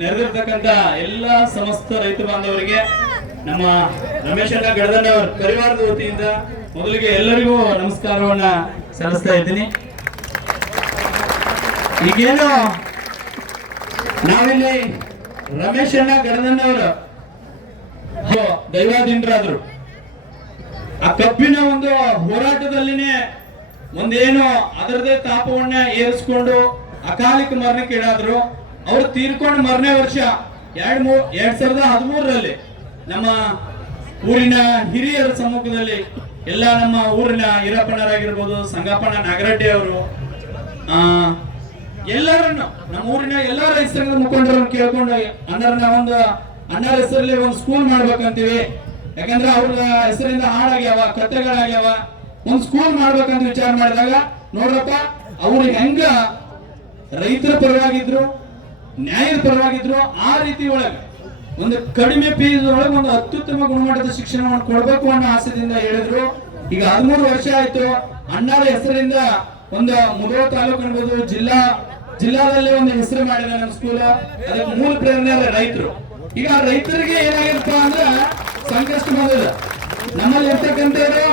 ಇರ್ತಕ್ಕಂತ ಎಲ್ಲ ಸಮಸ್ತ ರೈತ ಬಾಂಧವರಿಗೆ ನಮ್ಮ ರಮೇಶ್ ಅಣ್ಣ ಅವರ ಪರಿವಾರದ ವತಿಯಿಂದ ಮೊದಲಿಗೆ ಎಲ್ಲರಿಗೂ ನಮಸ್ಕಾರವನ್ನ ಸಲ್ಲಿಸ್ತಾ ಇದ್ದೀನಿ. ಈಗೇನು ನಾವಿಲ್ಲಿ ರಮೇಶ್ ಅಣ್ಣ ಗಡದಣ್ಣವರು ಹೋ, ದೈವಾಧೀನರಾದ್ರು. ಆ ಕಬ್ಬಿನ ಒಂದು ಹೋರಾಟದಲ್ಲಿನೇ ಒಂದೇನು ಅದರದೇ ತಾಪವನ್ನ ಏರಿಸ್ಕೊಂಡು ಅಕಾಲಿಕ ಮರಣಕ್ಕೀಡಾದ್ರು ಅವ್ರು ತೀರ್ಕೊಂಡು ಮರನೇ ವರ್ಷ ಎರಡ್ ಮೂ ಎರಡ್ ಸಾವಿರದ ಹದಿಮೂರರಲ್ಲಿ ನಮ್ಮ ಊರಿನ ಹಿರಿಯರ ಸಮ್ಮುಖದಲ್ಲಿ ಎಲ್ಲ ನಮ್ಮ ಊರಿನ ಈರಪ್ಪಣ್ಣರಾಗಿರ್ಬೋದು ಸಂಗಪ್ಪನ ನಾಗರಡ್ಡಿ ಅವರು, ಆ, ಎಲ್ಲರನ್ನು, ನಮ್ಮ ಊರಿನ ಎಲ್ಲಾ ರೈತ ಸಂಘದ ಮುಖಂಡರನ್ನು ಕೇಳ್ಕೊಂಡು, ಅಣ್ಣರನ್ನ ಒಂದು, ಅಣ್ಣರ ಹೆಸರಲ್ಲಿ ಒಂದು ಸ್ಕೂಲ್ ಮಾಡ್ಬೇಕಂತೀವಿ. ಯಾಕಂದ್ರೆ ಅವ್ರ ಹೆಸರಿಂದ ಹಾಳಾಗ್ಯಾವ, ಕತ್ತೆಗಳಾಗ್ಯಾವ. ಒಂದು ಸ್ಕೂಲ್ ಮಾಡ್ಬೇಕಂತ ವಿಚಾರ ಮಾಡಿದಾಗ, ನೋಡ್ರಪ್ಪ, ಅವ್ರು ಹೆಂಗ ರೈತರ ಪರವಾಗಿದ್ರು ನ್ಯಾಯದ ಪರವಾಗಿದ್ರು ಆ ರೀತಿ ಒಳಗೆ ಒಂದು ಕಡಿಮೆ ಫೀಸ್ ಒಳಗೆ ಒಂದು ಅತ್ಯುತ್ತಮ ಗುಣಮಟ್ಟದ ಶಿಕ್ಷಣವನ್ನು ಕೊಡಬೇಕು ಅನ್ನೋ ಆಸೆಯಿಂದ ಹೇಳಿದ್ರು. ಈಗ ಹದಿಮೂರು ವರ್ಷ ಆಯ್ತು. ಅಣ್ಣಾರ ಹೆಸರಿಂದ ಒಂದು ಮುದೋ ತಾಲೂಕು ಅನ್ಬೋದು, ಜಿಲ್ಲಾ, ಜಿಲ್ಲಾದಲ್ಲಿ ಒಂದು ಹೆಸರು ಮಾಡಿದ ನಮ್ಮ ಸ್ಕೂಲ್ ಅದಕ್ಕೆ ಮೂಲ ಪ್ರೇರಣೆ ರೈತರು. ಈಗ ರೈತರಿಗೆ ಏನಾಗಿರುತ್ತ ಅಂದ್ರೆ ಸಂಕಷ್ಟ ಬಂದಿದೆ ನಮ್ಮಲ್ಲಿ ಇರ್ತಕ್ಕಂಥವ್ರು